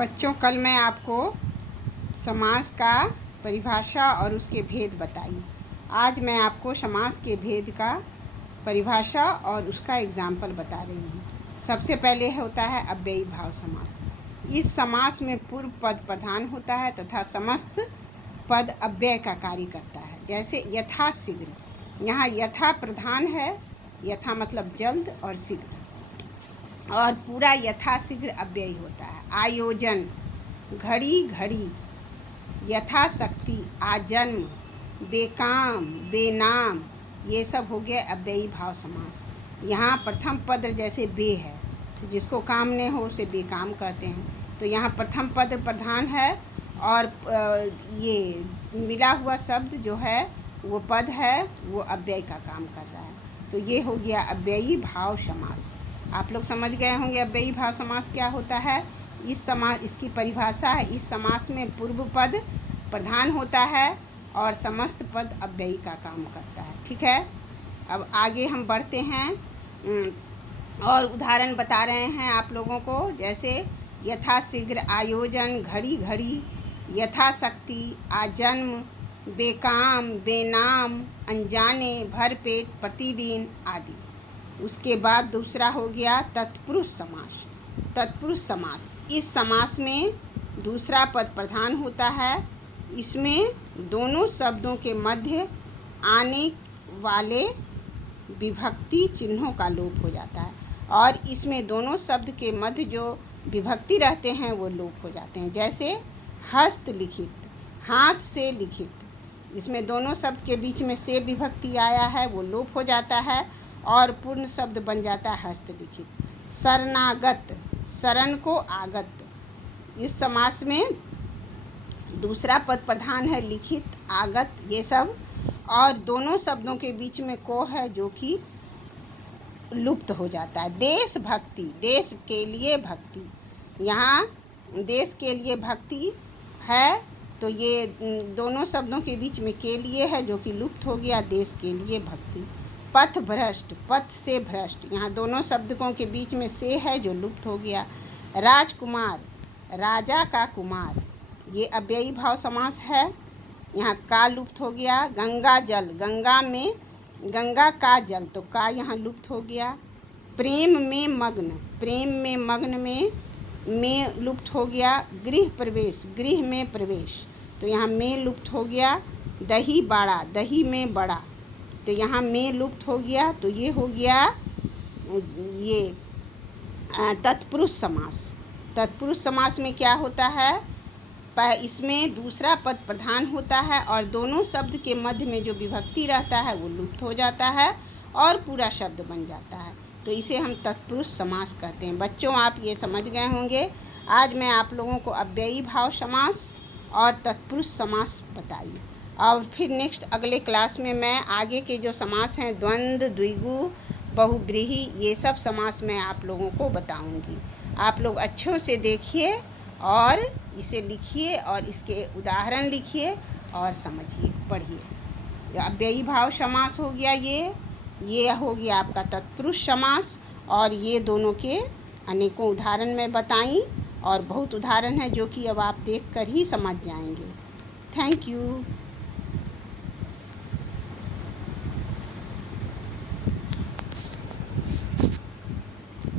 बच्चों, कल मैं आपको समास का परिभाषा और उसके भेद बताई। आज मैं आपको समास के भेद का परिभाषा और उसका एग्जाम्पल बता रही हूँ। सबसे पहले होता है अव्ययी भाव समास। इस समास में पूर्व पद प्रधान होता है तथा समस्त पद अव्यय का कार्य करता है। जैसे यथाशीघ्र, यहाँ यथा प्रधान है, यथा मतलब जल्द और शीघ्र, और पूरा यथाशीघ्र अव्ययी होता है। आयोजन, घड़ी घड़ी, यथाशक्ति, आजन्म, बेकाम, बेनाम, ये सब हो गया अव्ययी भाव समास। यहाँ प्रथम पद जैसे बे है, तो जिसको काम नहीं हो उसे बेकाम कहते हैं। तो यहाँ प्रथम पद प्रधान है और ये मिला हुआ शब्द जो है वो पद है, वो अव्यय का काम कर रहा है। तो ये हो गया अव्ययी भाव समास। आप लोग समझ गए होंगे अव्ययी भाव समास क्या होता है। इस समास, इसकी परिभाषा है, इस समास में पूर्व पद प्रधान होता है और समस्त पद अव्ययी का काम करता है। ठीक है, अब आगे हम बढ़ते हैं और उदाहरण बता रहे हैं आप लोगों को। जैसे यथाशीघ्र, आयोजन, घड़ी घड़ी, यथाशक्ति, आजन्म, बेकाम, बेनाम, अनजाने, भरपेट, प्रतिदिन आदि। उसके बाद दूसरा हो गया तत्पुरुष समास। तत्पुरुष समास, इस समास में दूसरा पद प्रधान होता है। इसमें दोनों शब्दों के मध्य आने वाले विभक्ति चिन्हों का लोप हो जाता है और इसमें दोनों शब्द के मध्य जो विभक्ति रहते हैं वो लोप हो जाते हैं। जैसे हस्तलिखित, हाथ से लिखित, इसमें दोनों शब्द के बीच में से विभक्ति आया है, वो लोप हो जाता है और पूर्ण शब्द बन जाता है हस्तलिखित। शरणागत, शरण को आगत, इस समास में दूसरा पद प्रधान है, लिखित, आगत, ये सब, और दोनों शब्दों के बीच में को है जो कि लुप्त हो जाता है। देशभक्ति, देश के लिए भक्ति, यहाँ देश के लिए भक्ति है तो ये दोनों शब्दों के बीच में के लिए है जो कि लुप्त हो गया, देश के लिए भक्ति। पथ भ्रष्ट, पथ से भ्रष्ट, यहाँ दोनों शब्दों के बीच में से है जो लुप्त हो गया। राजकुमार, राजा का कुमार, ये अव्ययी भाव समास है, यहाँ का लुप्त हो गया। गंगा जल, गंगा में गंगा का जल, तो का यहाँ लुप्त हो गया। प्रेम में मग्न, प्रेम में मग्न में लुप्त हो गया। गृह प्रवेश, गृह में प्रवेश, तो यहाँ में लुप्त हो गया। दही बाड़ा, दही में बड़ा, तो यहाँ में लुप्त हो गया। तो ये हो गया ये तत्पुरुष समास। तत्पुरुष समास में क्या होता है, इसमें दूसरा पद प्रधान होता है और दोनों शब्द के मध्य में जो विभक्ति रहता है वो लुप्त हो जाता है और पूरा शब्द बन जाता है, तो इसे हम तत्पुरुष समास कहते हैं। बच्चों, आप ये समझ गए होंगे। आज मैं आप लोगों को अव्ययी भाव समास और तत्पुरुष समास बताई और फिर नेक्स्ट अगले क्लास में मैं आगे के जो समास हैं, द्वंद्व, द्विगु, बहुव्रीहि, ये सब समास मैं आप लोगों को बताऊंगी। आप लोग अच्छों से देखिए और इसे लिखिए और इसके उदाहरण लिखिए और समझिए, पढ़िए। अव्ययी भाव समास हो गया, ये हो गया आपका तत्पुरुष समास, और ये दोनों के अनेकों उदाहरण मैं बताई और बहुत उदाहरण है जो कि अब आप देख कर ही समझ जाएंगे। Thank you.